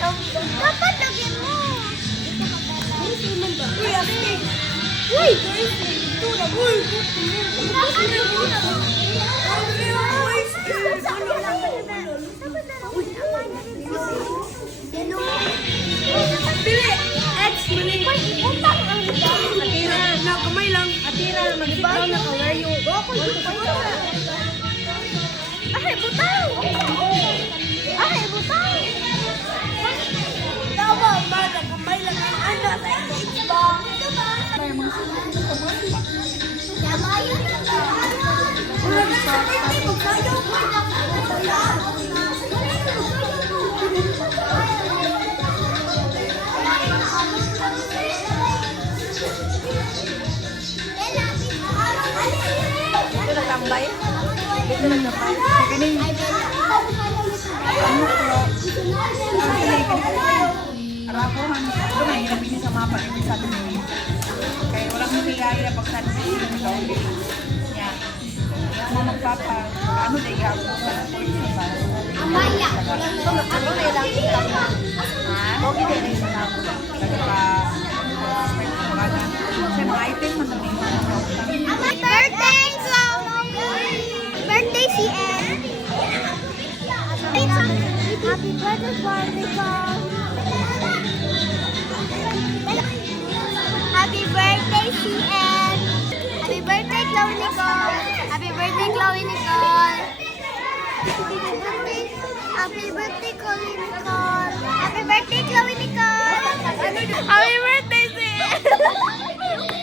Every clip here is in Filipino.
Dapat lagyan mo. Uy, ate. Uy! Uy! Pili! X, mali! Atira, na kamay lang. Atira, mag-itaw na ka-wear yung... Ay, butaw! Ay, butaw! Tawa, mga kamay lang ang anak. Ba? Dito nagtambay? Dito nagtambay? Kaning Arapohan, ito na hirap ini sa mapa, hindi sabi mo. Kaya walang nangyayari na pagsabi sa iyo ng gawin. Yan. Mga magpapa, ano na iya ako sa Amaya. Ano na ilang ilang na? Okay din na isang ako. Happy birthday, birthday si Ann. Happy birthday, Barbican. Happy birthday, si Ann. Happy birthday, Chloe Nicole. Happy birthday, Chloe Nicole. Happy birthday, Chloe Nicole. Happy birthday, Chloe Nicole. Happy birthday, si Ann.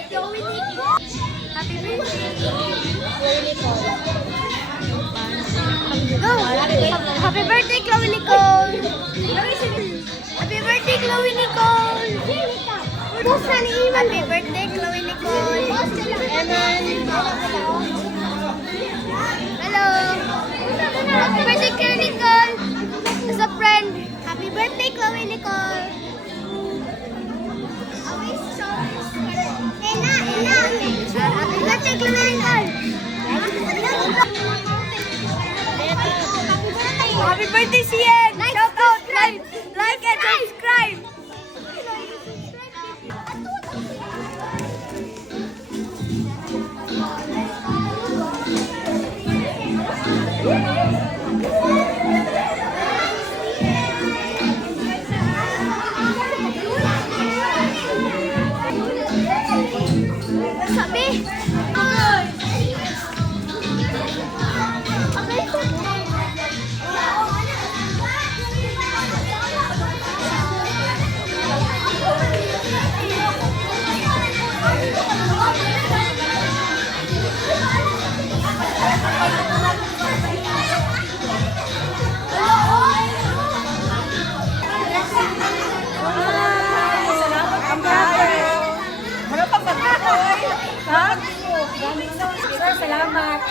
Chloe Nicole. Happy birthday, Chloe Nicole. Go! Happy birthday, Chloe Nicole! Happy birthday, Chloe Nicole! Happy birthday, Chloe Nicole! Hello! Happy birthday, Chloe Nicole! As a friend, happy birthday, Chloe Nicole! Happy birthday, Chloe Nicole! Happy birthday, Sian! Shout out, like and subscribe! Sabi! Salamat.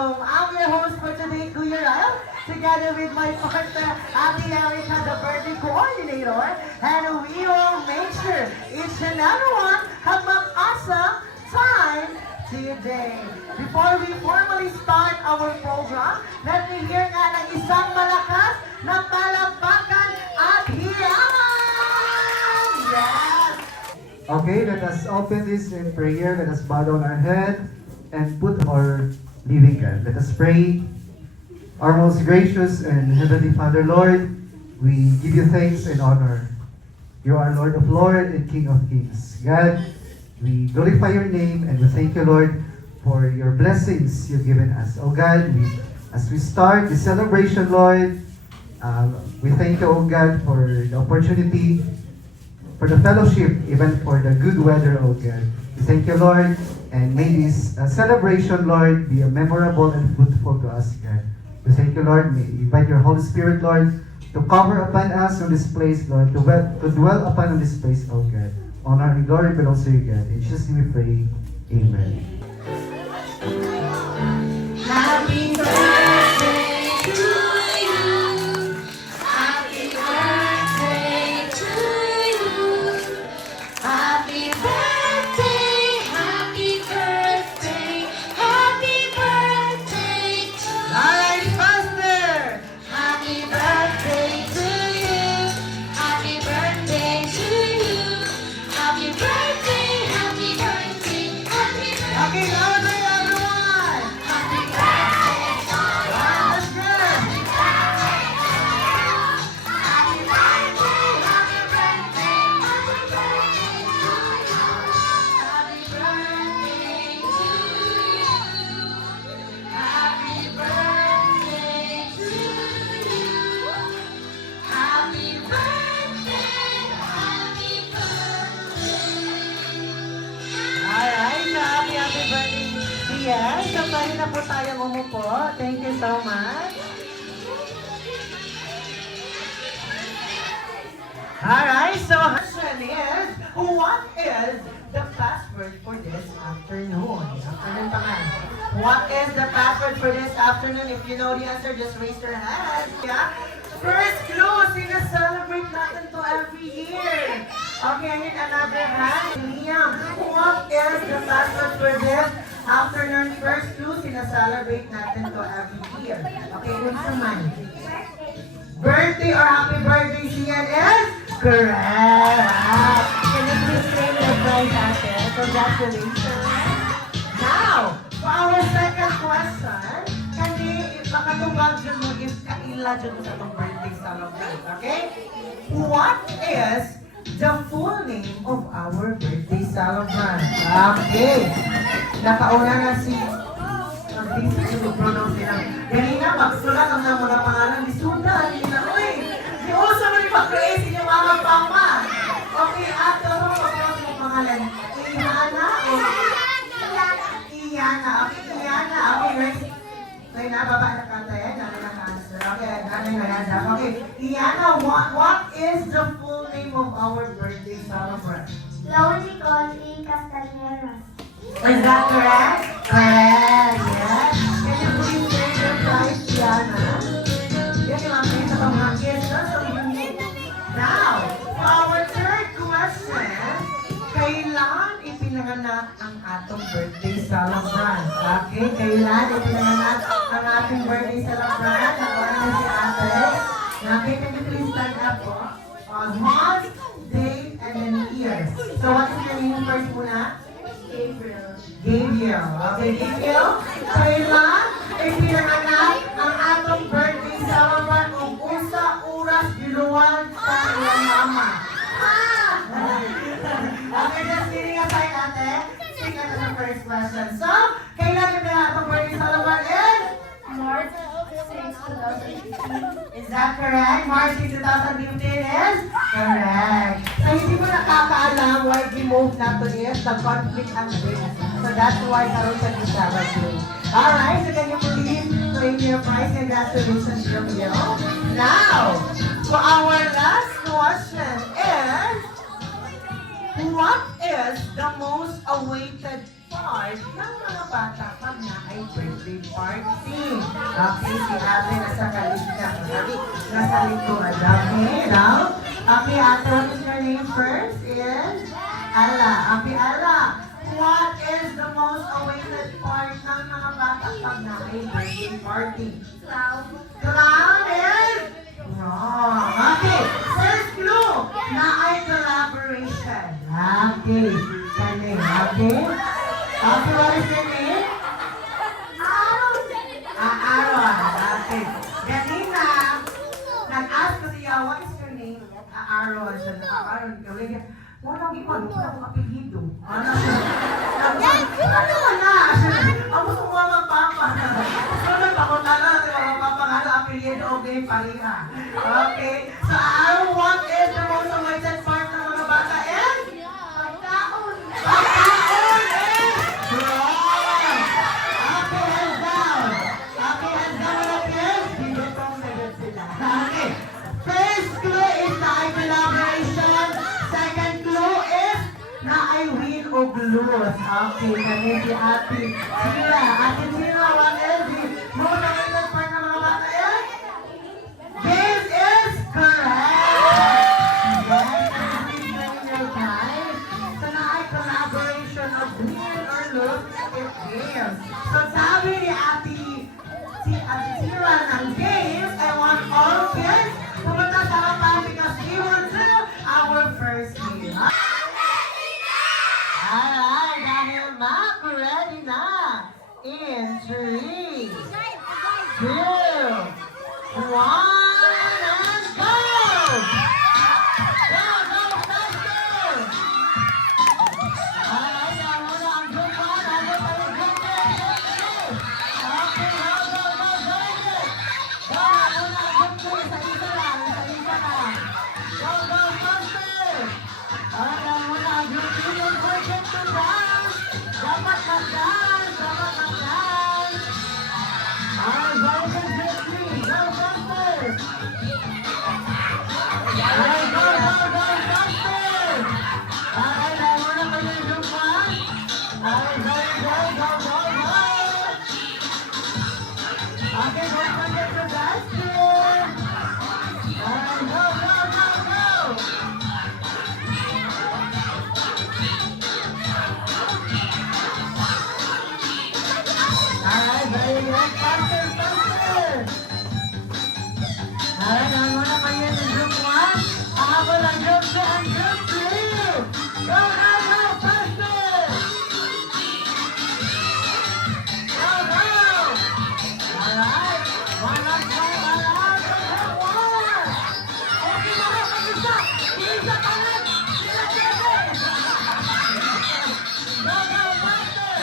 I'm your host for today, Kuya Ryle, together with my partner, Ate Erica, the birthday coordinator, and we will make sure each and every one have an awesome time today. Before we formally start our program, let me hear nga ng isang malakas na palakpakan at hiyawan! Yes! Okay, let us open this in prayer. Let us bow down our head and put our living God. Let us pray. Our most gracious and heavenly Father, Lord, we give you thanks and honor. You are Lord of Lords and King of Kings. God, we glorify your name and we thank you, Lord, for your blessings you've given us. Oh God, as we start the celebration, Lord, we thank you, oh God, for the opportunity for the fellowship, even for the good weather, O God. We thank you, Lord, and may this celebration, Lord, be a memorable and fruitful to us, God. We thank you, Lord. May you invite your Holy Spirit, Lord, to cover upon us on this place, Lord, to dwell upon on this place, O God. Honor and glory belongs to you, God. In Jesus' name we pray. Amen. Happy birthday to you. Happy birthday to you. Happy birthday, happy birthday, happy birthday to you. Alright, faster! Happy birthday to you. Happy birthday to you. Happy birthday, happy birthday, happy birthday. Okay, louder everyone! Happy birthday to you. That's good. Happy birthday, happy birthday, happy birthday to you. Happy birthday to you. Happy birthday to you. Happy birthday, happy birthday. Alright, happy birthday. Yes, so pwede na po tayong umupo. Thank you so much. Alright, so question is, what is the password for this afternoon? Afternoon pa nga. What is the password for this afternoon? If you know the answer, just raise your hand. Yeah? First clue, sinaselebrate natin to every year. Okay, I need another hand. Liam, what is the password for this afternoon? First clue, sinaselebrate natin to every year. Okay, what's the man? Birthday or happy birthday, Sian is? Correct! Can you please claim your prize, ate? Congratulations! Now, for our second question, kasi makatubag dyan mo if kaila dyan mo sa itong birthday celebrate, okay? What is the full name of our birthday celebrant? Okay! Nakauna na si pronounce nilang. Ganina, magsulat ang mga mga pangalan ni Sudan. Uy, di uso mo rin mag-create yung mga papa. Okay, ato mo mag-pronounce yung pangalan. Iyana o? Iyana. Okay, Iyana. Okay, right? Okay, nababa na kanta yan. Nanay na answer. Okay, nanay na answer. Okay, Iyana, what is the full name of our birthday celebrant? Laura Nicole E. Castañeras. Is that correct? Correct, yes. Can you please take your prize, Tiana? Yan yung mga pinita pang mga kids. Now, for our third question, kailan ipinanganak ang atong birthday celebrant? Okay, kailan ipinanganak ang ating birthday celebrant? Nakuha na si ate. Okay, can you please stand up po? Month, date, and then year. So what is your name first muna? Gabriel. Gabriel. Okay, Gabriel. Kailan ipinanganak ang atong birthday celebrant kung usa oras giluwag sa iyang mama? Okay, just kidding aside, ate. Sige na sa first question. So, kailan ipinanganak atong birthday celebrant in? March 6, 2015. Is that correct? March 6, 2015 is? Correct. So, hindi mo nakakaalam why remove na to is the conflict ang date. So, that's why karoon sa celebrate. Alright, so can you please claim your prize? Congratulations, Gabriel. Now, for our last question is, what is the most awaited part ng mga bata pag na ay birthday party? Okay, si ate nasa kaligyan. Nasa likuran. Okay, now, okay, ate, what is your name first? Is Ala. Okay, Ala. What is the most awaited part ng mga bata pag na ay birthday party? Clown. Clown is wrong. Okay, first clue na ay collaboration. Okay, kani, okay? Okay, what is your name? Aaron. Okay. Ganina, nag-ask ko siya, what is your name? Aaron. Siya na, Aaron. Kawin wala ko ano akong apelido. Ano na? Ako sa mga papa. Ano pa ko tala sa mga papa nga na apelido okay pariha. Okay. So, Aaron, what is the most awaited part ng mga bata og luz. Okay, kani si Ate Sira. Ate Sira, what is it? Muna may pa na mga bata yan? This is correct! Yes, this is your time. So na ay collaboration of Green or Luz with games. So sabi ni Ate Sira ng games, I want all kids pumunta sa harapan because we will do our first game. Alright, dahil Mac, ready na. In 3, 2, 1, and go! Go, go, faster! Alright, now muna ang group 1. Ano pa yung group 2? Okay, go, go, go, go! Go, muna ang group 2. Isa-isa lang, isa-isa lang. Go, go, faster! Alright, now muna ang group 2. Don't forget to dance! Dapat mag-dance! Dapat mag-dance! Alright, go, go, group 3. Go, faster! Alright, go, go, go, faster! Alright, now muna kayo yung group 1. Alright, go, go, go, go, go! Okay, don't forget to dance here! Alright, go, go, go, go! Alright, very good. Faster, faster! Alright, now muna kayo yung group 1. Habol ang group 2 and group 3! Go, go, go! Faster! Go, go! Alright, one last one, one last one! Okay, mga mag-isa! Isa pa lang! Sila, sila! Go, go, faster!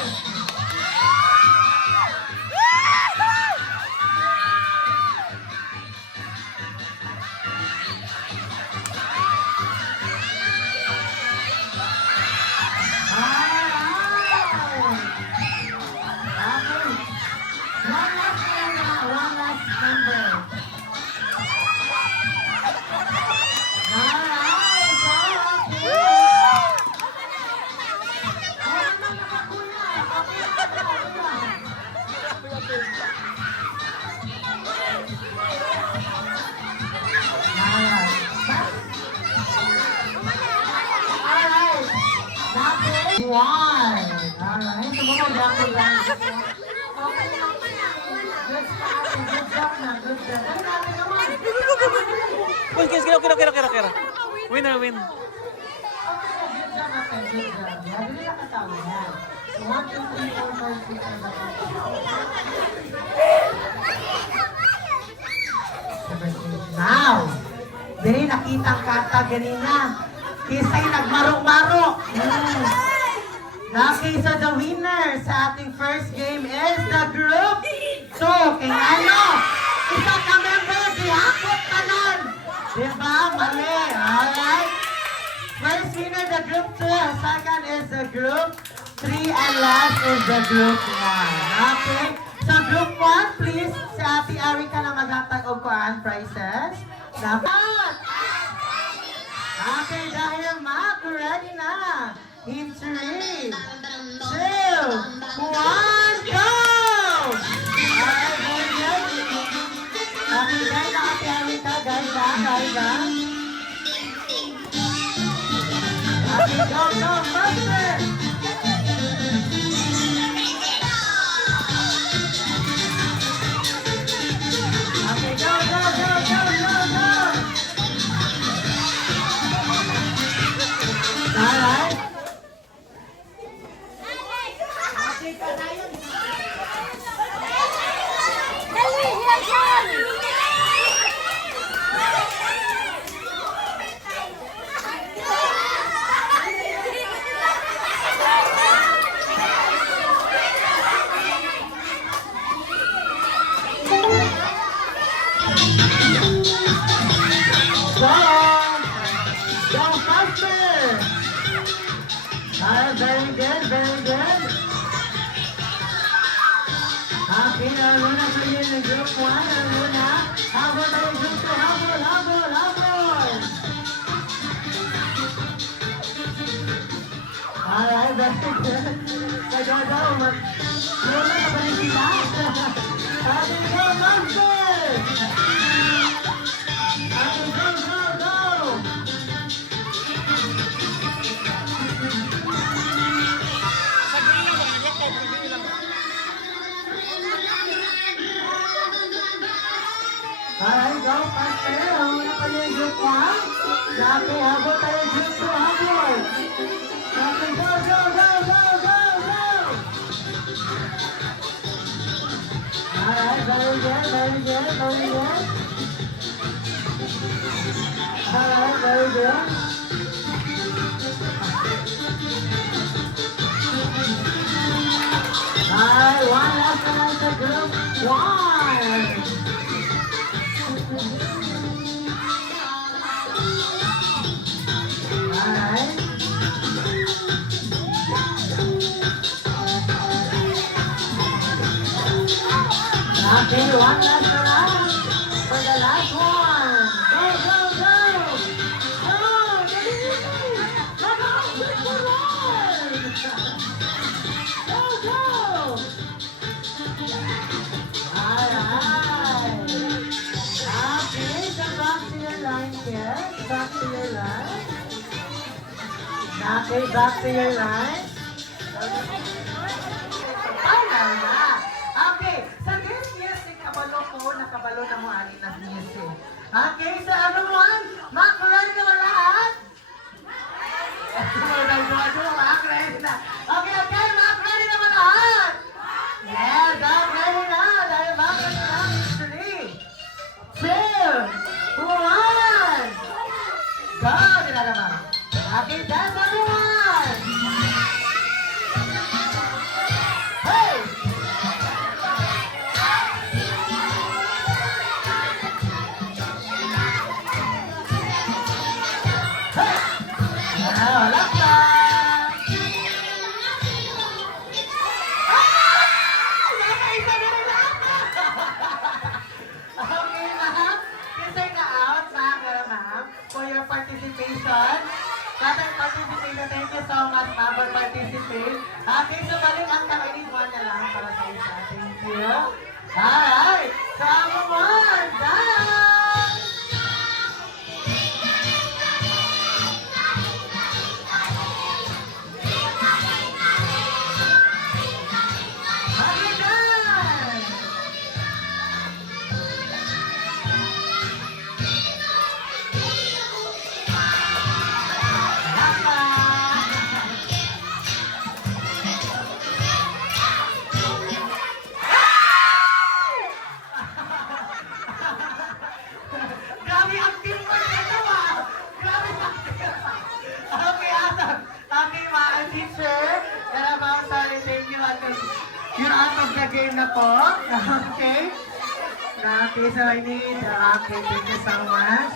One. Alright, sumunod ako lang. Good job na, good job. Ay, namin naman. Uy, kira. Winner, win. Okay, good job natin, good job. Dali na katawa yan. 1, 2, 3, 4, 5, 6, 7, 8. Now, dali nakita ang kata ganina. Kisa'y nagmarok-marok. Okay, so the winner sa ating first game is the group 2. Kaya ano? Isa ka member, dihakot ka nun. Diba? Mali. Alright. First winner, the group 2. Second is the group 3. And last is the group 1. Okay. So group 1, please, si Ate Arika na maghatag og kuan prizes. Dapat! Okay, dahil Mac, ready na. In 3, 2, 1, go! Alright, very good. Okay, guys, Ate Arika, guys, guys. Okay, go, faster! Okay, go! Alright. Go faster! Alright, very good. Okay, muna kayo ng group 1. Muna. Habol tayo group 2. Habol! Alright, very good. Kaya daw, wala ka ba rin sila? Ate, go, Master! Ate, go, go, go! Alright, go, Master! Una pa niya yung group 1. Dati, habol tayo group 2, habol! Dati, go, go, go, go, go, go! Alright, very good, very good, very good. Alright, very good. Alright, one last one to group 1. Alright. Okay, one last round for the last one. Go, go, go! Go! Go, go! Alright. Okay, come back to your line here. Back to your line. Okay, back to your line. Final na. Okay, sa this music, kabalo ko, nakabalo na mo anin ng music. Okay, so everyone, makulan ka ba lahat? Makulan na. Okay, okay, makulan na ba lahat? Yes, okay na. Dahil makulan na. 3, 2, 1. Go, nila naman. Okay, dance everyone! Hey! Hey! Wala ka! Nakaisa na rin lang! Okay, ma'am. Kasi na-out, ma'am, for your participation. Kapag participate, thank you so much, ma'am, for participating. Okay, so balik ang kakainin mo na lang para sa isa. Thank you. Alright, so everyone, dance! Okay, dance! Grabe ang teamwork nito ah! Grabe ang teamwork! Okay, awesome! Okay, mga teacher, I'm sorry, thank you. You're out of the game na po. Okay? Okay, so I need, okay, thank you so much.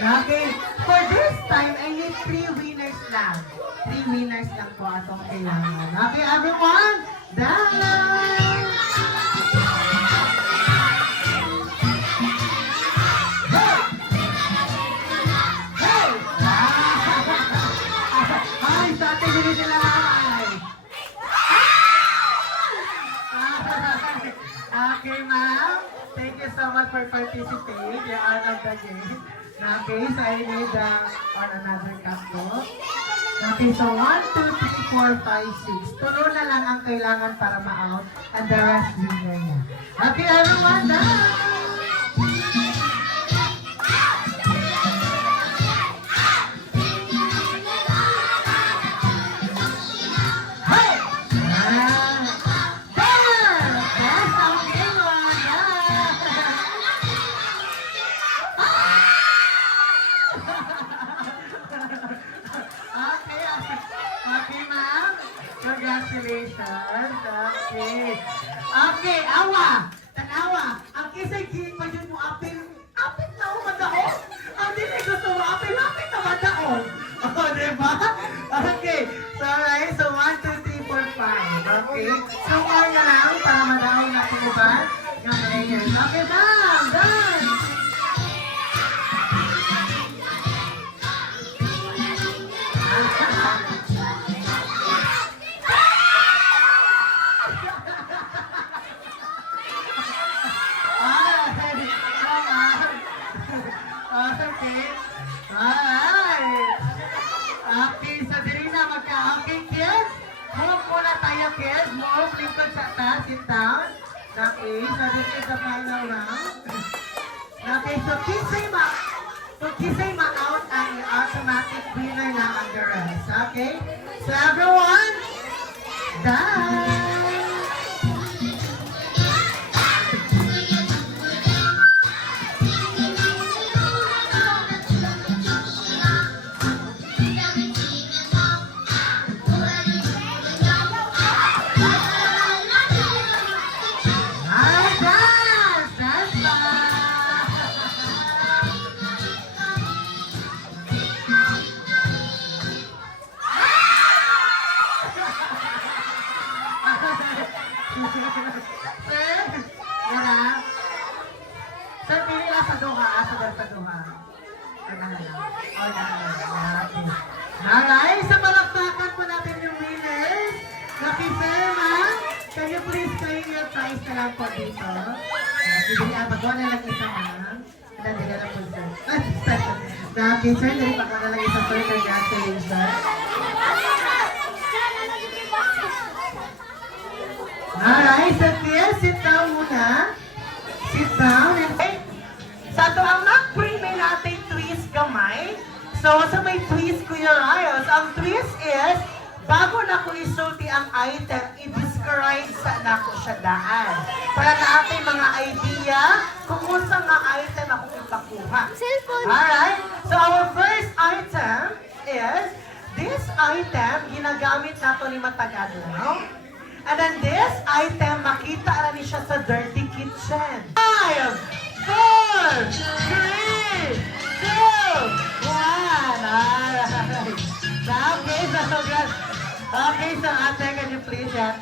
Okay, for this time, I need 3 winners lang. 3 winners lang po atong kailangan. Okay, everyone, dance! Hey! Ay, sa ating hindi sila ay! Okay, ma'am. Thank you so much for participating. You're out of the game. Okay, so I need on another cup po. Okay, so 1, 2, 3, 4, 5, 6. Tulo na lang ang kailangan para ma-out and the rest winner niya. Okay, everyone, dance! Hey! Dance! Dance! Okay, one, dance! Okay, okay, ma'am. Congratulations. Okay. Okay, awa. Tanawa. Ang kisay gini pa yun mo apil. Apil na umadaho. Ang dili gusto mo apil. Apil na madaho. O, diba? Okay. So, alright. So, 1, 2, 3, 4, 5. Okay. So, more na lang para madaho na iba. Yung players. Okay, ma'am. Done. kids, move, lingkod sa taas, sit down. Okay, so this is the final round. Okay, so kisay ma-out ang automatic winner na ang the rest. Okay? So everyone, done! Alright, dance! Dance ba? Sir, wala. Sir, pili lang sa duha. Sa duha. Alright, sa palakpakan po natin yung winners. Lucky Sir, ma'am. Can you please claim your prize na lang po dito? Pagawa na lang isa, ma'am. Hindi na lang po, sir. Lucky Sir, hindi pagawa na lang isa, sir. Congratulations. Alright, so clear, sit down muna. Sit down. Okay. Sa ito ang mag-bring may natin twist gamay. So, sa may twist, Kuya Riles, ang twist is, bago na ko isulti ang item, i-describe sa nako siya daan. Para na ating mga idea kung unsa nga item ako ipakuha. Cellphone. Alright, so our first item is, this item, ginagamit nato ni Matagadlaw. And then this item, makita na ni siya sa dirty kitchen. 5, 4, 3, 2, 1. Alright. Okay, so good. Okay, so ate, can you please help?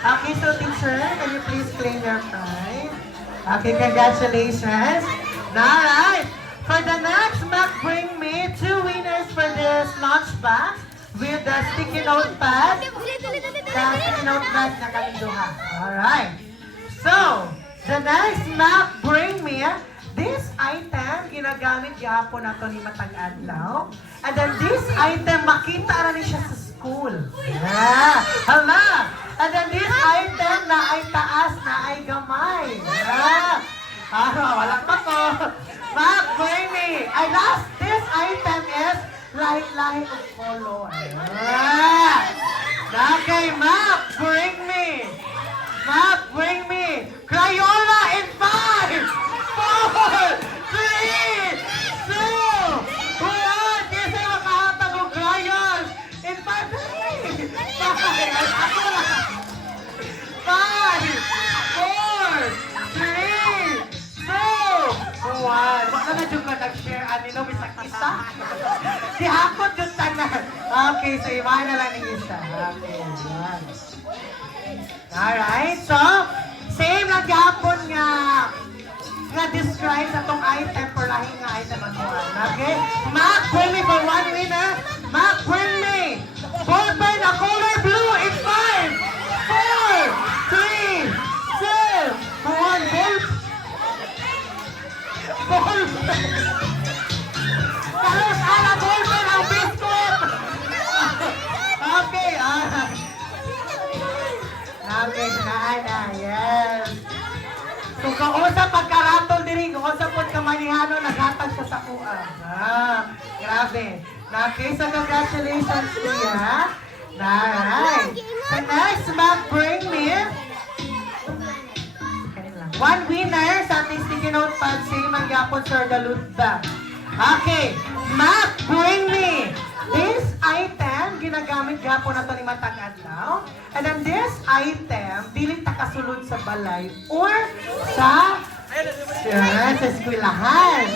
Okay, so teacher, can you please claim your prize? Okay, congratulations. Alright. For the next mug, bring me 2 winners for this lunch box with the sticky notepad. The sticky notepad na kaming duha. Alright. So, the next mug, bring me this item, ginagamit gihapon nato ni Matang Adlaw. And then this item, makita na ni siya sa school. Yeah. Hala. And then this item na ay taas, na ay gamay. Yeah. Wala pa ko. Ma'am, bring me. This item is light of color. Okay, ma'am, bring me. Ma'am, bring me. Crayola in 5, 4, 3, 2, 1. Kasi makahatag ng crayon. In 5, 1. Wala na dyan ka nag-share, no, bisang isa. Si Hakot yung tanan. Okay, so iba na lang yung isa. Okay, yan. Alright, so, same lang gapon nga describe sa tong item for lahing nga item at one. Okay? Mac, bring me for 1 winner. Mac, bring me. Ballpen, a color blue in 5, 4, 3, 2, 1. Ballpen. Carlos, ala, ballpen, ang biscuit. Okay, okay, na, yes. Kung kausap pagkaratol diri, kung kausap po kamanihano, naghatag siya sa kuha. Grabe. Okay, so congratulations, Kuya. Alright. So next, bring me 1 winner sa ating sticky notepad, same ang yapon, Sir Galutba. Okay, Mac, bring me this item, ginagamit gapon na ito ni Matang Adlaw. And then this item, dili takasulod sa balay or sa eskwelahan.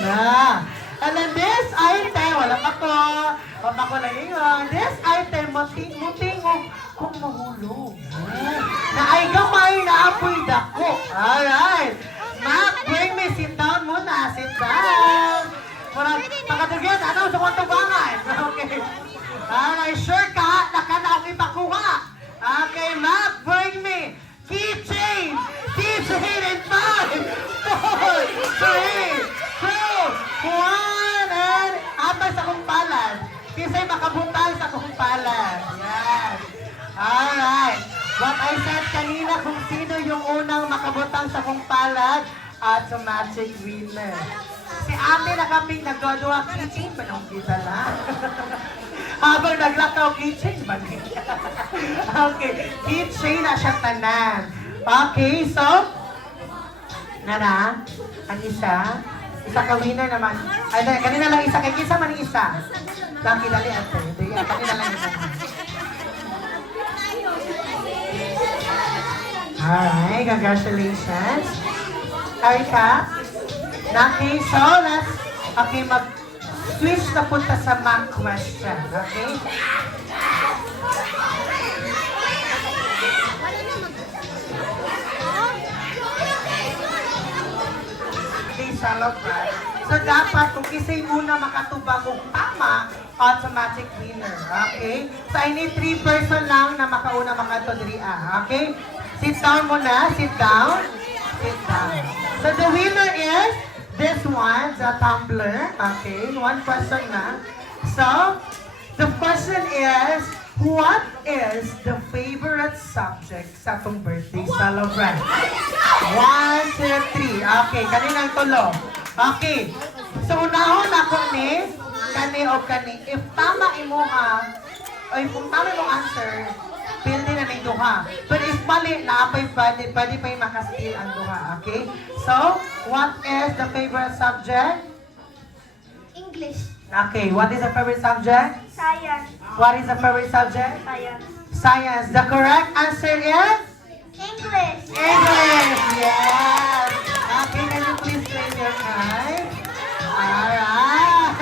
And then this item, wala pa ko nag-ingon. This item, muting kung mahulog. Na ay gamay na apoy dako. Alright. Mac, bring me, sit down muna, sit down. Pagkatugyan, ano, sa kong tubangan. Okay. Alright, sure ka, nakana akong ipakuha. Okay, Mac, bring me. Keychain in 5, 4, 3, 2, 1, and abay sa kong palay. what I said kanina kung sino yung unang makabutang sa kong palad at sa magic winner. Si ate nakaping nagdodua kitchen, manong kita lang. Habang naglakaw kitchen, mali. Okay, kitchen na siya tanan. Okay, so, Nana, ang isa ka winner naman. Ay, kanina lang isa, kay isa man isa. Laki dali ate, kanina lang isa. Alright, congratulations. Arika, Naki, so mag-switch na punta sa math question, okay? Okay, salot, right? So dapat, kung kisay muna makatubang kung tama, automatic winner, okay? So I need 3 person lang na makauna makatodria, okay? Sit down muna, sit down. Sit down. So the winner is this one, the tumbler. Okay, one question na. So, the question is, what is the favorite subject sa itong birthday celebrant? 1, 2, 3. Okay, kaninang tulo. Okay. So, unahon ako ni, kani o kani. If tama imo ha, o kung tama imong answer, pwede na ng duha. But if mali, naapay pwede pa yung makasteal ang duha. Okay? So, what is the favorite subject? English. Okay, what is the favorite subject? Science. What is the favorite subject? Science. Science. The correct answer is? English. English! Yes! Okay, can you please raise your hand? Alright!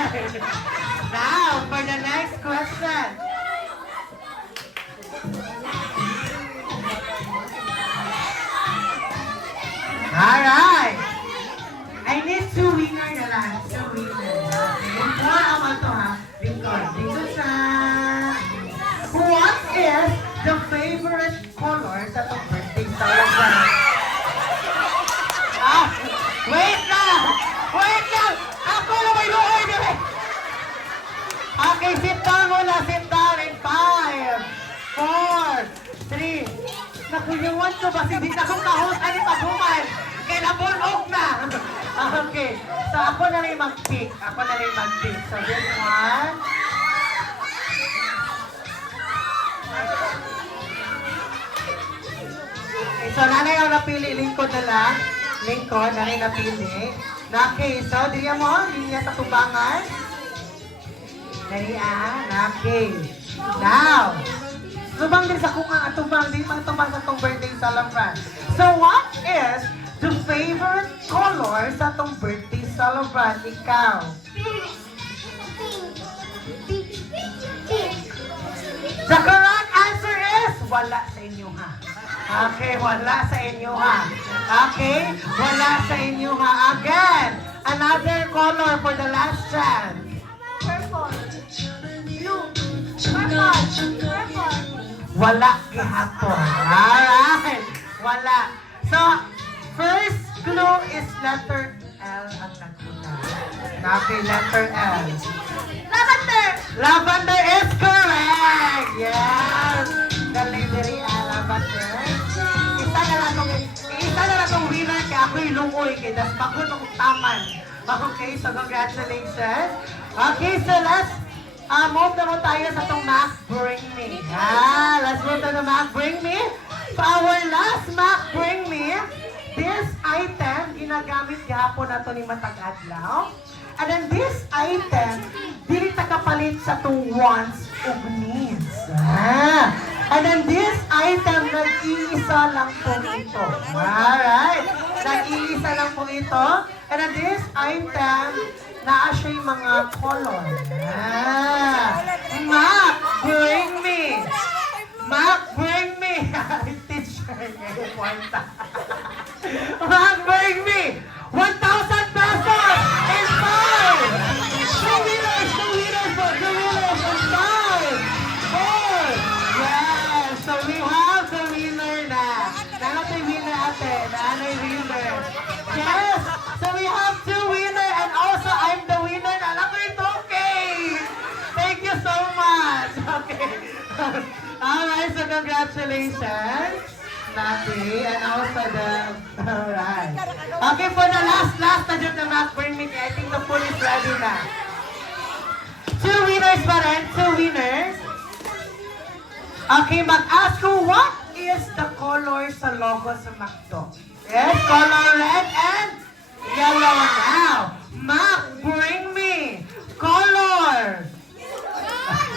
Now, for the next question. Alright! I need 2 winner na lang. 2 winner. Okay? More naman to ha. Lingkod. Dito sa... What is the favorite color sa itong birthday celebrant? Ah! Wait lang! Wait lang! Ako na may luoy dire! Okay, sit down muna. Sit down in 5, 4, 3. Nakuyawan ko ba si Dita kung kahos ani paguman? Kaya nabulog na! Okay, so ako na rin mag-pick. Ako na rin mag-pick. So this one. Okay, so nanay ang napili. Lingkod na lang. Lingkod, nanay napili. Okay, so diya mo, linya sa tubangan. Dalian, okay. Now, tubang din sa kunga at tubang din mga tubang sa itong birthday celebrant. So what is the favorite color sa itong birthday celebrant? Ikaw. The correct answer is wala sa inyo ha. Okay, wala sa inyo ha. Okay, wala sa inyo ha. Again, another color for the last chance. Purple. Blue. Purple. Purple. Wala gihapon. Alright. Wala. So, first clue is letter L ang nagpunta. Okay, letter L. Lavender. Lavender is correct! Yes! Delivery lavender. Isa na lang tong winner kaya ako'y lungoy kaya das bakon ng taman. Okay, so congratulations. Okay, so let's move naman tayo sa itong Mac Bring Me. Let's move to the Mac Bring Me. So our last Mac Bring Me, this item, ginagamit gahapon na ito ni Matag Adlaw. And then this item, dili kapalit sa itong wants ug needs. And then this item, nag-iisa lang po ito. Alright? Nag-iisa lang po ito. And then this item, naa siya yung mga color. Mac, bring me! Mac, bring me! Teacher, ngayon kwenta. Mac, bring me! 1,000 pesos! In 5! Two winners po! 2 winners in 5! 4! Yes! So we have the winner na. Nanay winner ate. Nanay winner. Yes! So we have 2 winner and also I'm the winner na. Naku, it's okay! Thank you so much! Okay. Alright, so congratulations, Naki, and also the, alright. Okay, for the last na dyan na Mac, bring me, I think the food is ready na. 2 winners pa rin, 2 winners. Okay, mag-ask ko, what is the color sa logo sa McDo? Yes, color red and yellow now. Mac, bring me color.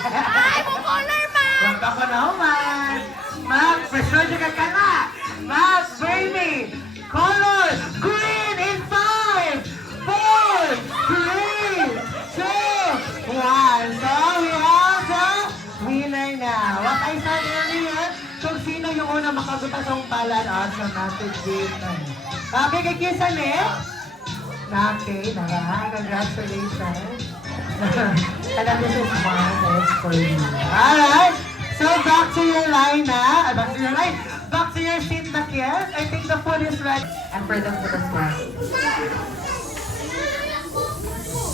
Ay, mo color, ma! Huwag ako naman. Mac, presyon ka ka na. Mac, bring me color green in 5, 4, 3, 2, 1. So, we have the winner now. What I said earlier, kung sino yung una makagutas ang balad sa message game. Okay, kay Kisan eh? Okay, congratulations. And then this is one that's for you. Alright, so back to your line na. Back to your line. Back to your seat na, Kies. I think the food is ready. And for them to as well.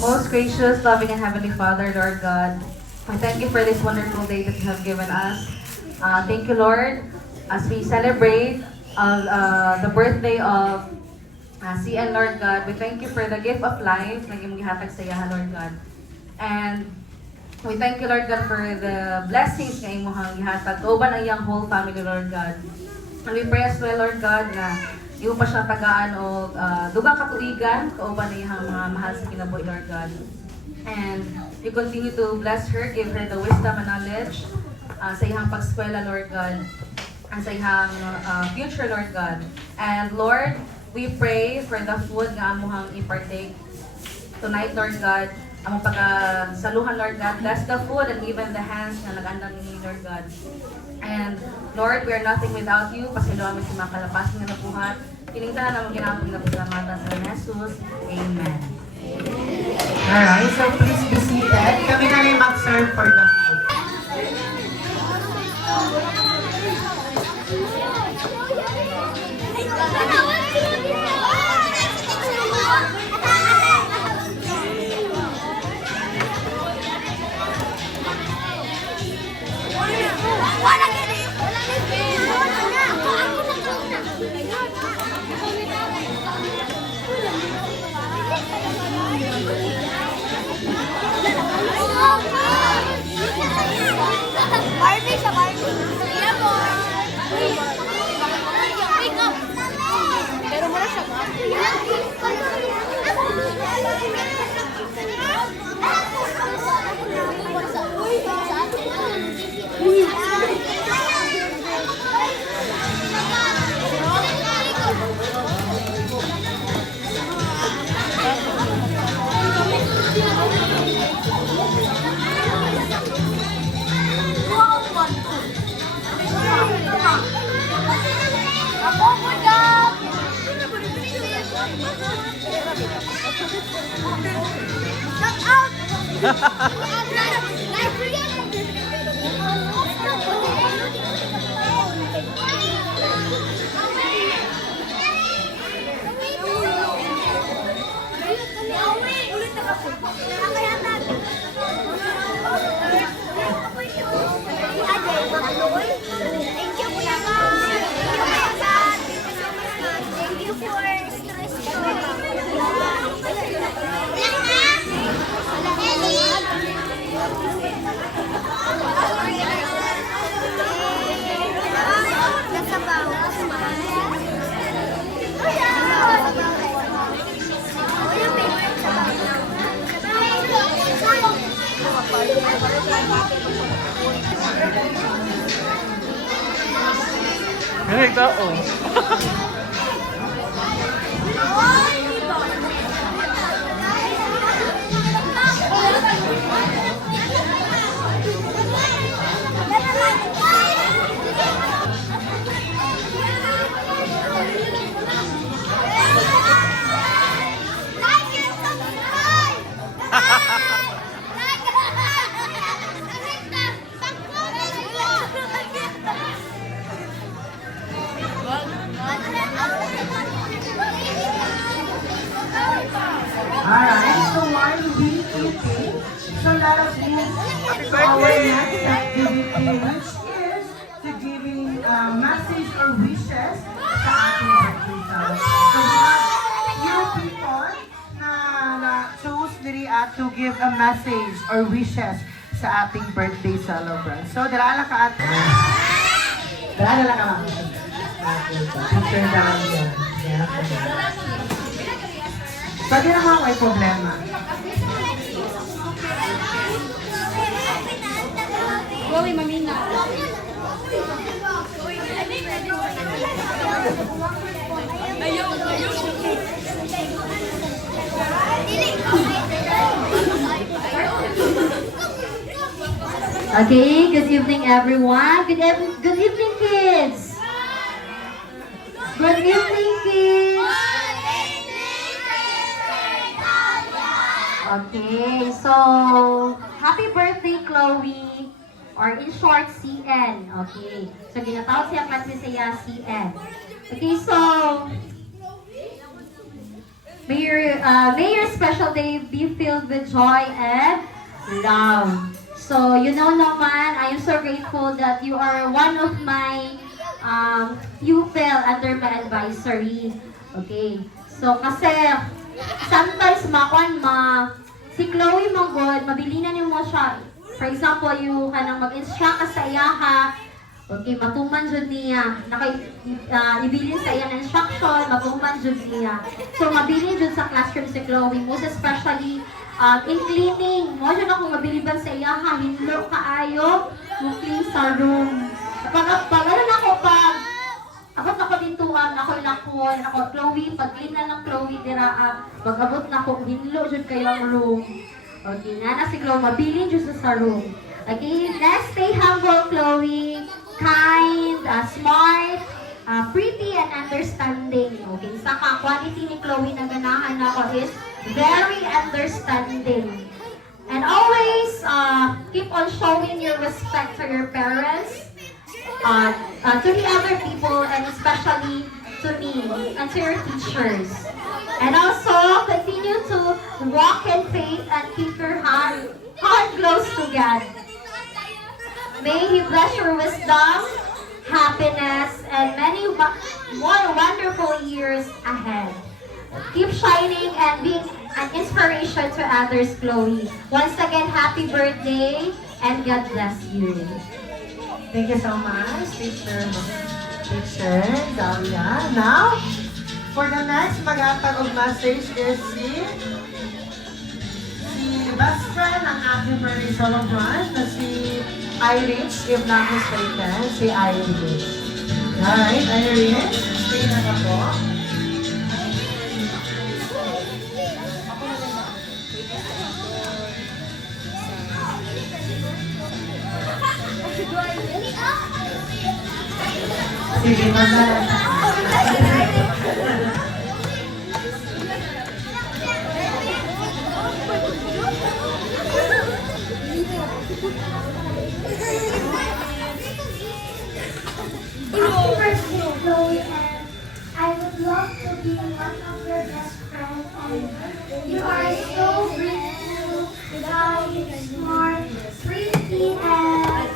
Most gracious, loving, and heavenly Father, Lord God, I thank you for this wonderful day that you have given us. Thank you, Lord, as we celebrate the birthday of CN, Lord God. We thank you for the gift of life na iyong gihatag sa iya, Lord God. And we thank you, Lord God, for the blessings na iyong gihatag. Kauban ang iyang whole family, Lord God. And we pray as well, Lord God, na iyo pa siya tagaan o dugang katuigan, kauban na iyang mga mahal sa kinabuhi, Lord God. And you continue to bless her, give her the wisdom and knowledge sa iyang pagskwela, Lord God, and sa iyang future, Lord God. And Lord, we pray for the food nga amuhang i-partake tonight, Lord God. Among pagsaluhan, Lord God. Bless the food and even the hands na nag-andang ni Lord God. And Lord, we are nothing without you. Pasiluan mo si mga kalapasin na nabuhat. Kiningtahan naman ginapong na pasalamatan sa Jesus. Amen. Alright, so please be seated. Kami na rin mag-serve for the food. Barbie siya, Barbie. Yeah, boy. Wake up. Pero muna siya, Galing tao. Alright, so while we eating, so let us move to our next activity, which is to give message or wishes sa ating birthday celebration. So we have few people na choose diri to give a message or wishes sa ating birthday celebrant. So, dala ka ate. Dala ka mga. Picture down yan. Pwede naman may problema. Chloe, mamina. Okay, good evening everyone. Good evening kids. Good evening kids. Okay, so happy birthday Chloe, or in short CN. Okay, so ginatawag siya klase siya CN. Okay, so may your special day be filled with joy and love. So, you know naman, I am so grateful that you are one of my pupil under my advisory. Okay. So, kasi sometimes si Chloe Manggod, mabilinan mo siya. For example, you kanang mag-instruct ka sa iya ha. Okay, matuman jud niya. Ibilin sa iya ng instruction, matuman jud niya. So, mabilin jud sa classroom si Chloe, most especially in cleaning. Mo jud ako mabiliban sa iya ha, hinlo kaayo, mo clean sa room. Pag abot na ko dintuan, ako ilakon, ako Chloe, pag clean na lang Chloe dira, pag-abot na ko, hinlo jud kayo ang room. Okay, na si Chloe, mabilin jud sa room. Okay, let's stay humble, Chloe. Kind, smart, pretty, and understanding. Okay, sa quality ni Chloe na ganahan ako is very understanding. And always keep on showing your respect to your parents, to the other people, and especially to me and to your teachers. And also continue to walk in faith and keep your heart close to God. May He bless your wisdom, happiness, and many more wonderful years ahead. Keep shining and being an inspiration to others, Chloe. Once again, happy birthday and God bless you. Thank you so much, Teacher Dahlia. Now, for the next maghatag og message is si best friend ng ating birthday celebrant na si Iris, if not mistaken, si Iris. Alright, Iris, stay na ka po. Sige, Happy birthday, Chloe, and I would love to be one of your best friends. And you are so beautiful, kind, smart, pretty, and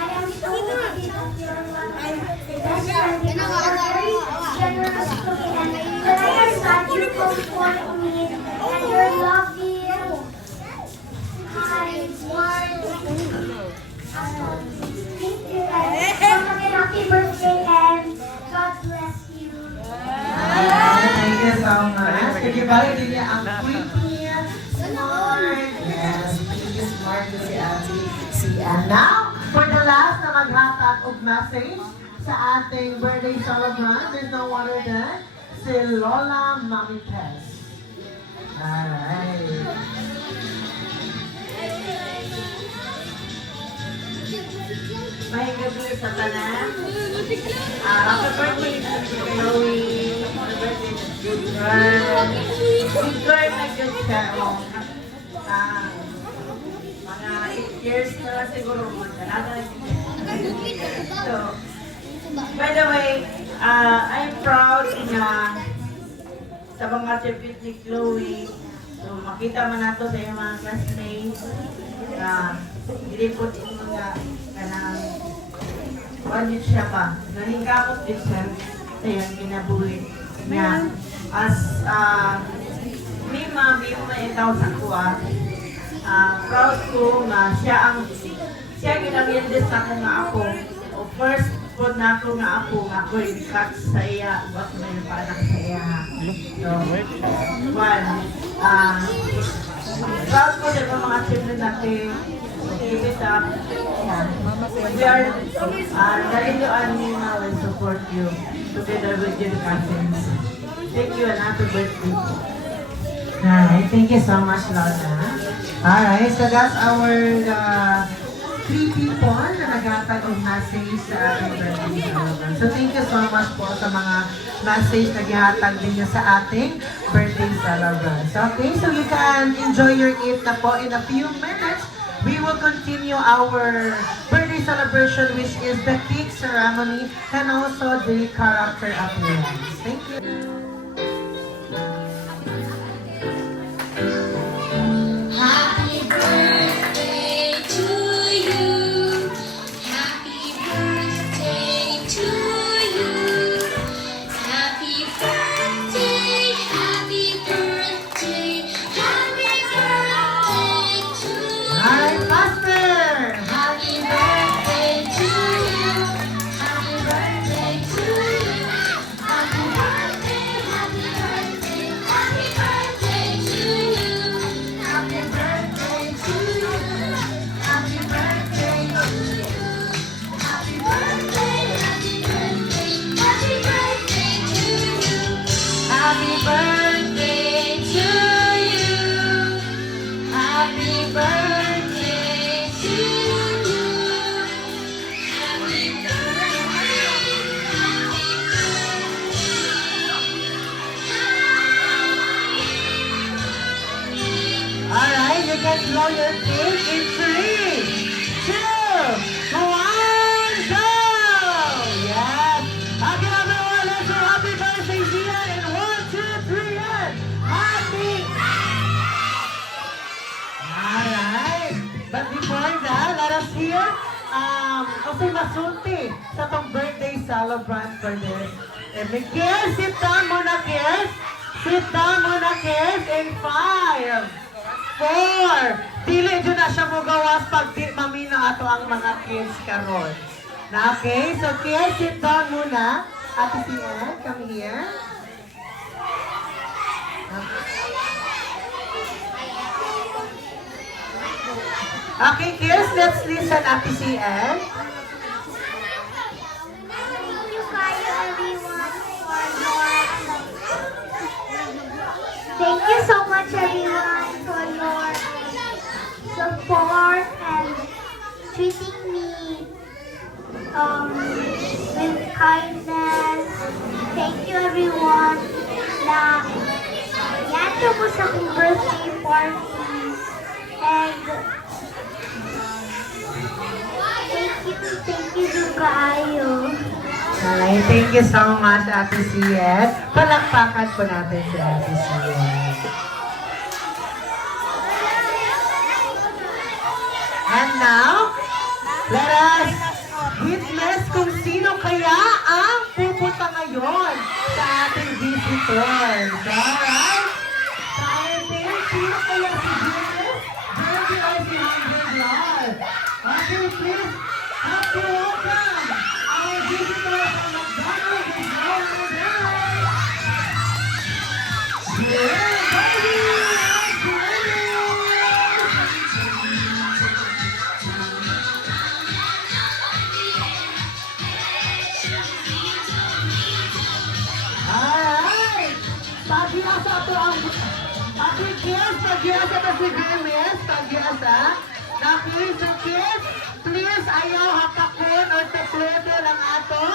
I am so happy that you're one of my best friends. You are very generous to me, and when I am sad, you comfort me, and you're lovely, kind, smart. Thank you, and once again, happy birthday, and God bless you. Thank you so much. Kasi balik din niya ang pretty, smart. Yes, pretty, smart na si Ate. And now, for the last na maghatag og message sa ating birthday celebrant, there's no other than si Lola Mami Tess. Alright. May gabi sa tanan. Happy birthday to Chloe. Happy birthday to good friend. Good girl na good siya. Mga 8 years na lang siguro. So, by the way, I'm proud na sa mga tribute ni Chloe. So, makita man nato sa iyong mga classmates na dilipot yung mga kanang Wanit siya ba? Nalingkamot din siya. Ayan, ginabuhi niya. As, may itaw sa kuha. Proud ko nga siya ginamindis ako nga ako. O first po na ako nga ako ikat sa iya. Ba't may panak sa iya. So, one, proud ko din ang mga children natin. Keep it up. We are naliluan ni na will support you together with your cousins. Thank you and happy birthday. Alright, thank you so much, Lola. Alright, so that's our 3 people na naghatag of message sa ating birthday celebration. So thank you so much po sa mga message na gihatag ninyo sa ating birthday celebration. Okay, so you can enjoy your eat na po in a few minutes. We will continue our birthday celebration, which is the cake ceremony and also the character appearance. Thank you. Happy birthday to you. Happy birthday to you. Happy birthday, happy birthday, happy birthday to you. Alright, faster! Happy birthday to you. Happy birthday to you. Happy birthday, happy birthday, happy birthday to you. Happy birthday to you. Happy birthday to you. Happy birthday, happy birthday, happy birthday to you. Happy birthday to you. Happy birthday to you. Happy Alright, you can blow your cake in 3, 2, 1, go! Yes! Okay, everyone, let's say happy birthday, Zia, in 1, 2, 3, and happy! Alright, but before that, let us hear, kasi masunti sa tong birthday celebrant for this. Kiss, sit down muna, Kiss. Sit down muna, Kiss, in 5, 4. Dili dyan na siya mugawas pag di mamina ato ang mga kids karon. Na okay? So kids, sit down muna. Ate si Ann, come here. Okay, kids, let's listen, Ate si Ann. Thank you guys everyone for your Thank you so much everyone for your support and treating me with kindness. Thank you everyone na yato mo sa aking birthday party and thank you so kaayo. Alright, thank you so much, Ate Siet. Palakpakan po natin si Ate Siet. And now, let us witness kung sino kaya ang pupunta ngayon sa ating visitors. Alright? Sa ating, sino kaya si Jesus? Virgin or si Humble Lord? Okay, please, happy welcome our visitors from McDonald's is over there. Yeah, baby! Alright! Pagyasa to ang... Ate Kiss, pagyasa to si Grimes, pagyasa. Na please, so Kiss, please, ayaw hakakon o taplodo lang ato.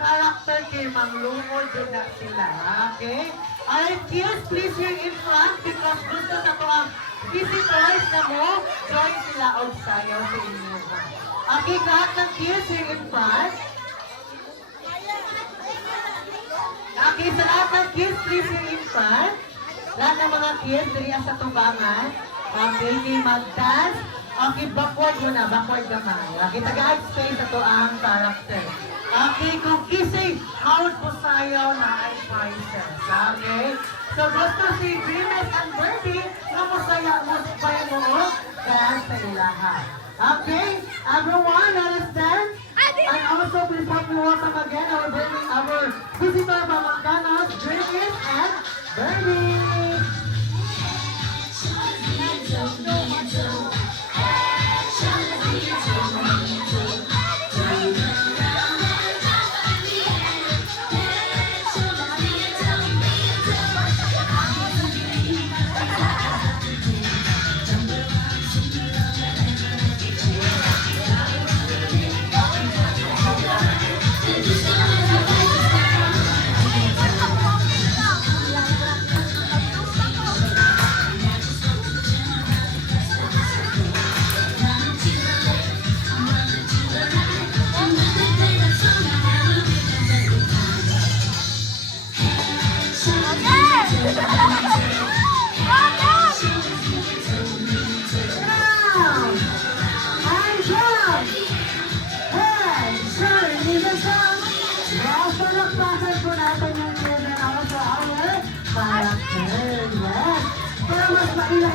Character kay manglungod din na sila, okay? Alright, Kiss, please here in front because gusto na to ang visitors na mo, join sila o sayaw sa inyo. Okay, lahat ng Kiss here in front. Okay, sa lahat ng kids, please here in front. Lahat ng mga kids, diri sa tubangan. Okay, kay mag-dance. Okay, backward muna, backward naman. Okay, taga-add space na to ang character. Okay, kung kisig, hawad po sayo na ay prizes. Okay? So, gusto si Venus and Bertie na masaya mo mo kaya sa ilahan. Okay? Everyone, understand? And also, please help me welcome again our visitor Pamangkanos, Venus and Bertie.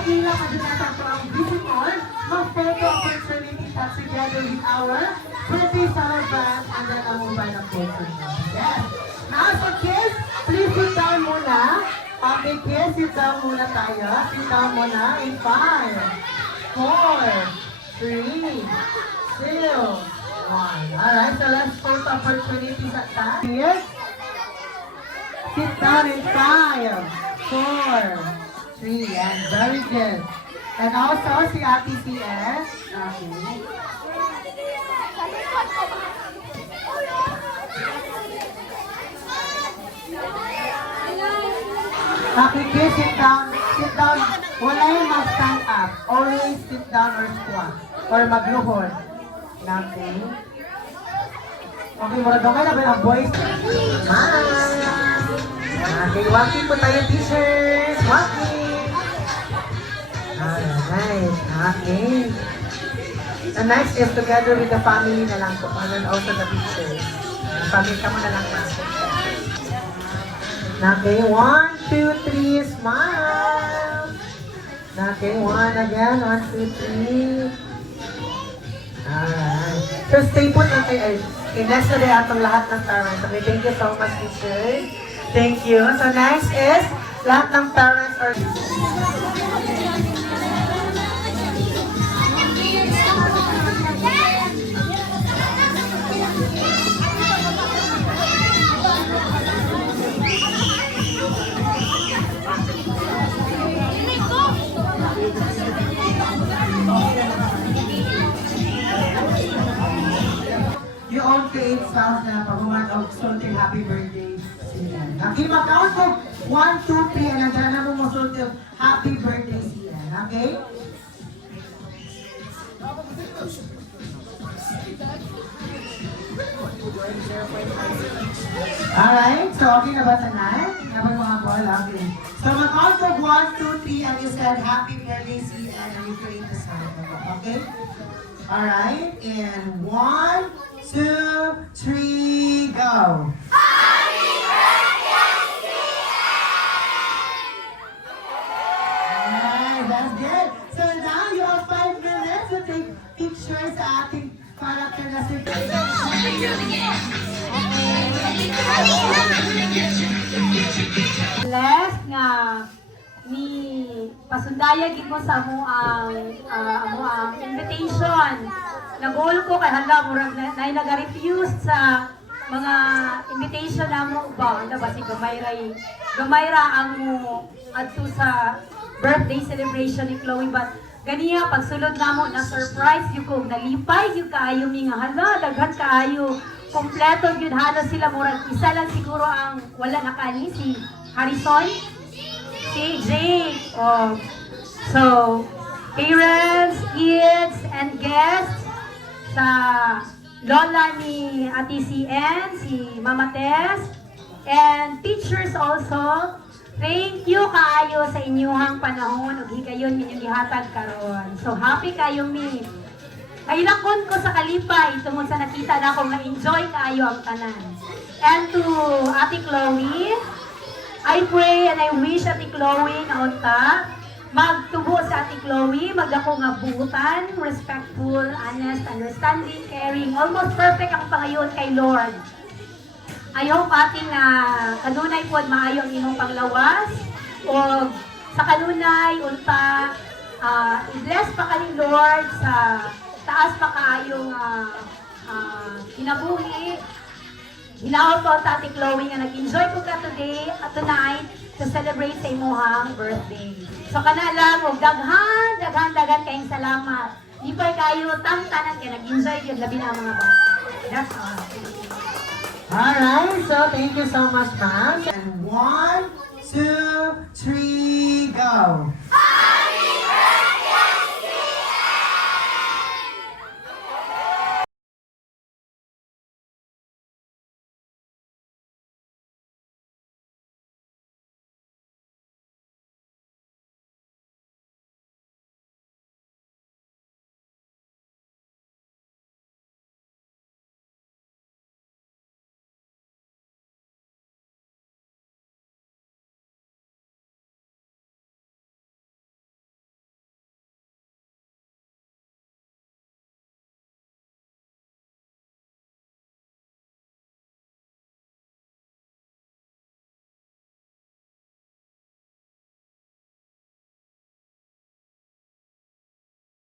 Ila kasi natin po ang visitor, mag-photo opportunity at together with our pretty summer band and then ang mobile na photo. Yes. Now, so kids, please sit down muna. Okay, kids, sit down muna tayo. Sit down muna in 5, 4, 3, 2, 1. Alright, so let's photo opportunity sa tayo. Kids, sit down in 5, 4, 3, and very good. And also, si Ate CS. Okay. Okay, kids, sit down. Sit down. Wala yung mag-stand up. Always sit down or squat. Or magluhod. Okay. Okay, mura daw na ba ang boys? Okay, walking po tayo, teachers. Walking. Alright, okay. The next is together with the family na lang po. And then also the teachers. Family ka mo na lang po. Okay, 1, 2, 3, smile. Okay, 1 again, 1, 2, 3. Alright. So stay put lang kayo. Next na rin atong lahat ng parents. Okay, thank you so much, teachers. Thank you. So next is, lahat ng parents are... You all create sounds na pag-uman of something happy birthday. Okay, mag-count ko 1, 2, 3, and nandiyan na mo musulti of happy birthday siya. Okay? Alright, so okay na ba tonight? Dapat mga ball, okay. So mag-count ko 1, 2, 3, and you said happy birthday siya, and you create the sound. Okay? Alright, and 1, 2, 3, go! That's good. So now you have 5 minutes to take pictures sa ating character na si Last nga ni pasundaya gid mo sa amo ang invitation. Nag-goal ko kay hala murag na naga-refuse sa mga invitation namo ba ano ba si Gamayra ang mo adto sa birthday celebration ni Chloe, but ganiya pagsulod namo na surprise yung kong nalipay yung kaayo mi nga hala daghan kaayo kompleto gyud halos sila murag isa lang siguro ang wala nakani si Harrison, si Jake. So parents, kids and guests sa lola ni Ate CN, si Mama Tess, and teachers also. Thank you kaayo sa inyong panahon ug higayon inyong gihatag karon. So happy kayo mi. Kailakon ko sa kalipay tungod sa nakita na akong na-enjoy kaayo ang tanan. And to Ate Chloe, I pray and I wish Ate Chloe na unta magtubo sa Ate Chloe, magdako nga buutan, respectful, honest, understanding, caring, almost perfect ang pangayon kay Lord. I hope ating kanunay po maayo ang imong panglawas o sa kanunay unta i-bless pa ka ni Lord sa taas pa kaayong kinabuhi. Hinaot po ang Ate Chloe nga nag-enjoy po ka today at tonight to celebrate sa imuhang birthday. So kana lang og daghan kayong salamat. Di pa kayo tanan kay nag-enjoy gyud labi na ang mga bata. That's all. Alright, so thank you so much, ma'am. And 1, 2, 3, go!